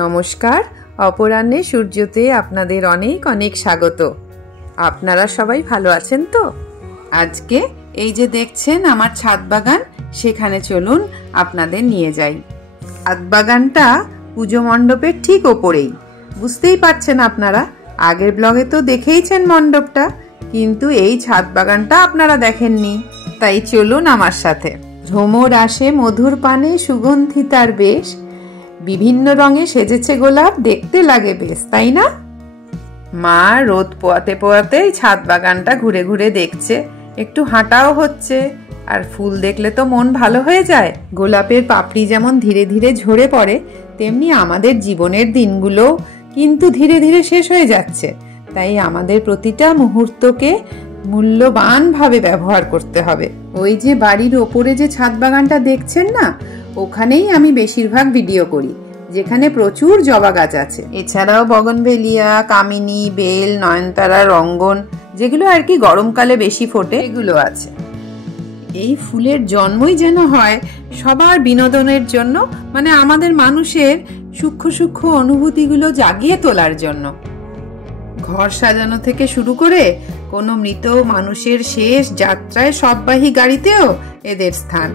নমস্কার, অপরাহ্নে সূর্যতে আপনাদের অনেক অনেক স্বাগত। আপনারা সবাই ভালো আছেন তো? আজকে এই যে দেখছেন আমার ছাদ বাগান, সেখানে চলুন আপনাদের নিয়ে যাই। ছাদ বাগানটা পুজো মণ্ডপের ঠিক ওপরেই। বুঝতেই পারছেন আপনারা, আগের ব্লগে তো দেখেইছেন মণ্ডপটা, কিন্তু এই ছাদ বাগানটা আপনারা দেখেননি। তাই চলুন আমার সাথে। ভ্রমর আসে মধুর পানে, সুগন্ধিতার বেশ, বিভিন্ন রঙে সেজেছে গোলাপ, দেখতে লাগে বেশ, তাই না? মা রোদ পোয়াতে পোয়াতে ছাদ বাগানটা ঘুরে ঘুরে দেখছে, একটু হাঁটাও হচ্ছে। আর ফুল দেখলে তো মন ভালো হয়ে যায়। গোলাপের পাপড়ি যেমন ধীরে ধীরে ঝরে পড়ে, তেমনি আমাদের জীবনের দিনগুলো কিন্তু ধীরে ধীরে শেষ হয়ে যাচ্ছে। তাই আমাদের প্রতিটা মুহূর্তকে মূল্যবান ভাবে ব্যবহার করতে হবে। ওই যে বাড়ির ওপরে যে ছাদ বাগানটা দেখছেন না, ওখানেই আমি বেশিরভাগ ভিডিও করি, যেখানে প্রচুর জবা গাছ আছে। এছাড়াও বগনভেলিয়া, কামিনী, বেল, নয়নতারা, রঙ্গন, যেগুলো আর কি গরমকালে বেশি ফোটে, এগুলো আছে। এই ফুলের জন্মই যেন হয় সবার বিনোদনের জন্য, মানে আমাদের মানুষের সূক্ষ্ম সূক্ষ্ম অনুভূতিগুলো জাগিয়ে তোলার জন্য। ঘর সাজানো থেকে শুরু করে কোনো মৃত মানুষের শেষ যাত্রায় শববাহী গাড়িতেও এদের স্থান।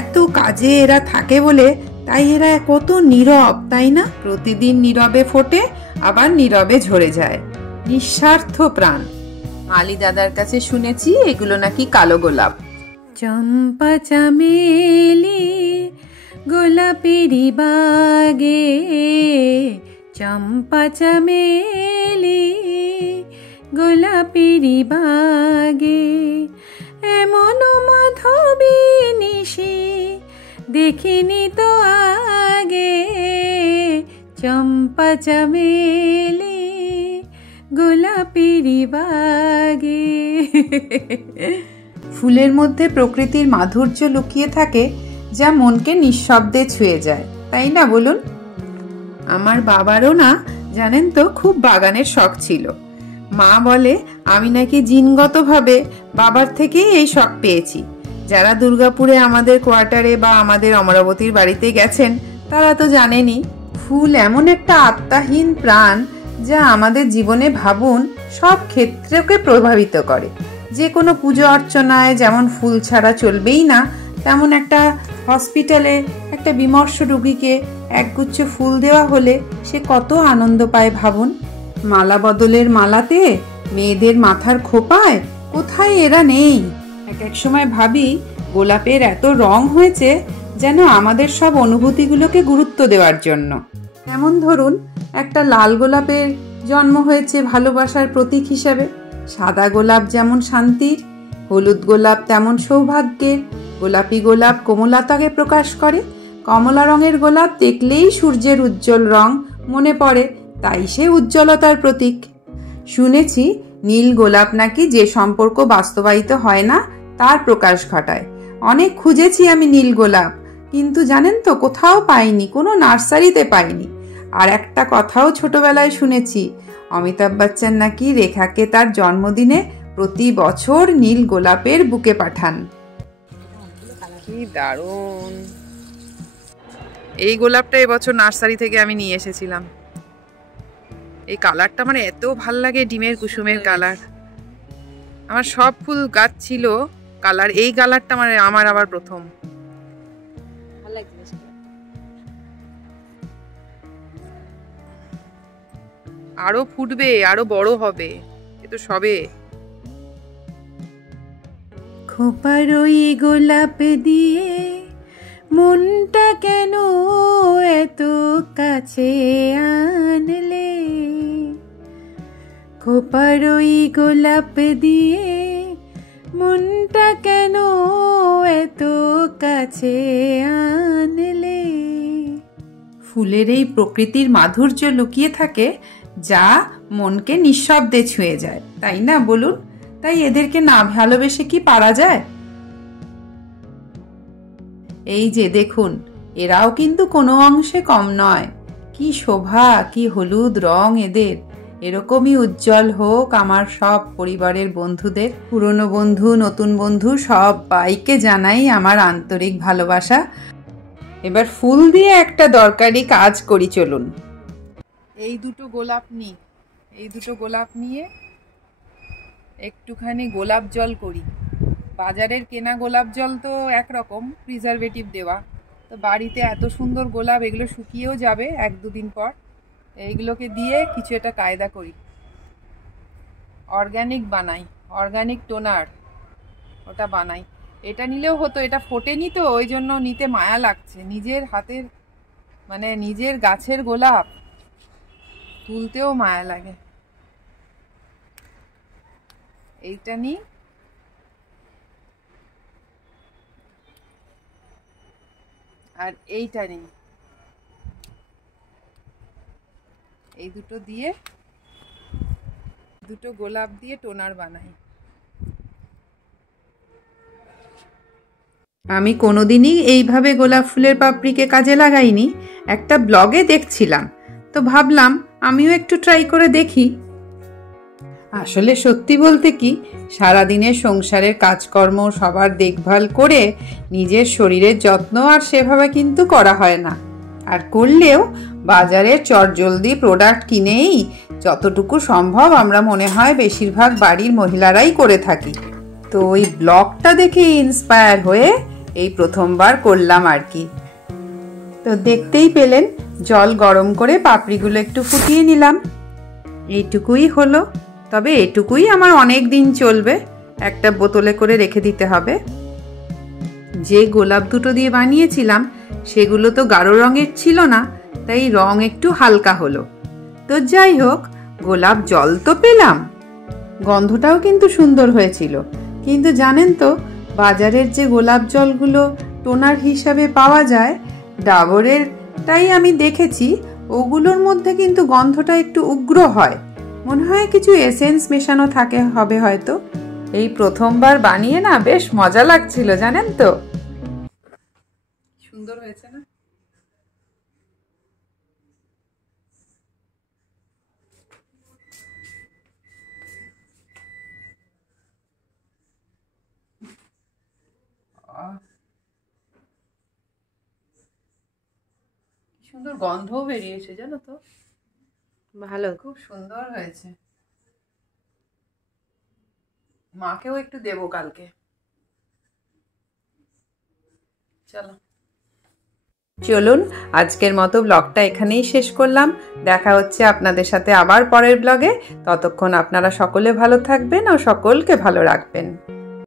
এত কাজে এরা থাকে বলে তাই এরা কত নীরব, তাই না? প্রতিদিন নীরবে ফোটে, আবার নীরবে ঝরে যায়। নিঃস্বার্থ প্রাণ। মালি দাদার কাছে শুনেছি এগুলো নাকি কালো গোলাপ। চম্পা চামেলি গোলাপেরি বাগে, চম্পা চামেলি গোলাপেরি বাগে, এমন মাধবী নিশি দেখিনি তো আগে, চম্পা চামেলি গোলাপেরি বাগে। ফুলের মধ্যে প্রকৃতির মাধুর্য লুকিয়ে থাকে, যা মনকে নিঃশব্দে ছুঁয়ে যায়, তাই না বলুন? আমার বাবারও না জানেন তো খুব বাগানের শখ ছিল। মা বলে আমি নাকি জিনগতভাবে বাবার থেকেই এই শখ পেয়েছি। যারা দুর্গাপুরে আমাদের কোয়ার্টারে বা আমাদের অমরাবতীর বাড়িতে গেছেন তারা তো জানেনই, ফুল এমন একটা আত্মাহীন প্রাণ যা আমাদের জীবনে ভাবুন সব ক্ষেত্রকে প্রভাবিত করে। যে কোনো পুজো অর্চনায় যেমন ফুল ছাড়া চলবেই না, তেমন একটা হসপিটালে একটা বিমর্ষ রোগীকে একগুচ্ছ ফুল দেওয়া হলে সে কত আনন্দ পায় ভাবুন। মালা বদলের মালাতে, মেয়েদের মাথার খোপায়, কোথায় এরা নেই? এক এক সময় ভাবি গোলাপের এত রং হয়েছে যেন আমাদের সব অনুভূতিগুলোকে গুরুত্ব দেওয়ার জন্য। যেমন ধরুন, একটা লাল গোলাপের জন্ম হয়েছে ভালোবাসার প্রতীক হিসাবে, সাদা গোলাপ যেমন শান্তির, হলুদ গোলাপ তেমন সৌভাগ্যের, গোলাপি গোলাপ কোমলতাকে প্রকাশ করে, কমলা রঙের গোলাপ দেখলেই সূর্যের উজ্জ্বল রং মনে পড়ে, তাই সে উজ্জ্বলতার প্রতীক। শুনেছি নীল গোলাপ নাকি যে সম্পর্ক বাস্তবায়িত হয় না তার প্রকাশ ঘটায়। অনেক খুঁজেছি আমি নীল গোলাপ, কিন্তু জানেন তো কোথাও পাইনি, কোনো নার্সারিতে পাইনি। আর একটা কথাও ছোটবেলায় শুনেছি, অমিতাভ বচ্চন নাকি রেখাকে তার জন্মদিনে প্রতি বছর নীল গোলাপের বুকে পাঠান। কি দারুণ! এই গোলাপটা এবছর নার্সারি থেকে আমি নিয়ে এসেছিলাম। এই কালারটা মানে এত ভাল লাগে, ডিমের কুসুমের কালার। আমার সব ফুল গাছ ছিল কালার, এই কালারটা মানে আমার আবার প্রথম। আরো ফুটবে, আরো বড় হবে, এ তো সবে। খোপার ওই গোলাপ দিয়ে মনটা কেন এত কাছে আনলে, খোপার ওই গোলাপ দিয়ে মনটা কেন এত কাছে আনলে। ফুলের এই প্রকৃতির মাধুর্য লুকিয়ে থাকে, যা মনকে নিঃশব্দে ছুঁয়ে যায়, তাই না বলুন? তাই এদেরকে না ভালোবেসে কি পারা যায়? এই যে দেখুন, এরাও কিন্তু কোনো অংশে কম নয়। কি শোভা, কি হলুদ রং এদের। এরকমই উজ্জ্বল হোক আমার সব পরিবারের বন্ধুদের। পুরনো বন্ধু, নতুন বন্ধু সবাইকে জানাই আমার আন্তরিক ভালোবাসা। এবার ফুল দিয়ে একটা দরকারি কাজ করি, চলুন। এই দুটো গোলাপ নিয়ে একটুখানি গোলাপ জল করি। বাজারের কেনা গোলাপ জল তো একরকম প্রিজারভেটিভ দেওয়া, তো বাড়িতে এত সুন্দর গোলাপ, এগুলো শুকিয়েও যাবে 1-2 দিন পর। এইগুলোকে দিয়ে কিছু একটা কায়দা করি, অর্গানিক বানাই, অর্গানিক টোনার ওটা বানাই। এটা নিলেও হতো, এটা ফোটেনি তো ওই জন্য নিতে মায়া লাগছে। নিজের হাতের মানে নিজের গাছের গোলাপ তুলতেও মায়া লাগে। এইটা নিই, আর এইটা নিই, এই দুটো দিয়ে দুটো গোলাপ দিয়ে টোনার বানাই। আমি কোনোদিনই এইভাবে গোলাপ ফুলের পাপড়িকে কাজে লাগাইনি, একটা ব্লগে দেখছিলাম তো ভাবলাম আমিও একটু ট্রাই করে দেখি। আসলে সত্যি বলতে কি, সারাদিনের সংসারের কাজকর্ম সবার দেখভাল করে নিজের শরীরের যত্ন আর সেভাবে কিন্তু করা হয় না। আর করলেও বাজারের চটজলদি প্রোডাক্ট কিনেই যতটুকু সম্ভব আমরা মনে হয় বেশিরভাগ বাড়ির মহিলারাই করে থাকি। তো ওই ব্লগটা দেখে ইন্সপায়ার হয়ে এই প্রথমবার করলাম আর কি। তো দেখতেই পেলেন, জল গরম করে পাপড়িগুলো একটু ফুটিয়ে নিলাম। এইটুকুই হলো, তবে এটুকুই আমার অনেক দিন চলবে, একটা বোতলে করে রেখে দিতে হবে। যে গোলাপ দুটো দিয়ে বানিয়েছিলাম সেগুলো তো গাঢ় রঙের ছিল না, তাই রং একটু হালকা হলো। তো যাই হোক, গোলাপ জল তো পেলাম, গন্ধটাও কিন্তু সুন্দর হয়েছিল। কিন্তু জানেন তো, বাজারের যে গোলাপ জলগুলো টোনার হিসাবে পাওয়া যায় ডাবরের, তাই আমি দেখেছি ওগুলোর মধ্যে কিন্তু গন্ধটা একটু উগ্র হয়, মনে হয় কিছু এসেন্স মেশানো হবে হয়তো। এই প্রথমবার বানিয়ে না বেশ মজা লাগছিল, জানেন তো। সুন্দর হয়েছে না? সুন্দর গন্ধও বেরিয়েছে জানো তো, ভালো, খুব সুন্দর হয়েছে। মাকেও একটু দেবো কালকে। চলুন আজকের মতো ব্লগটা এখানেই শেষ করলাম। দেখা হচ্ছে আপনাদের সাথে আবার পরের ব্লগে। ততক্ষণ আপনারা সকলে ভালো থাকবেন ও সকলকে ভালো রাখবেন।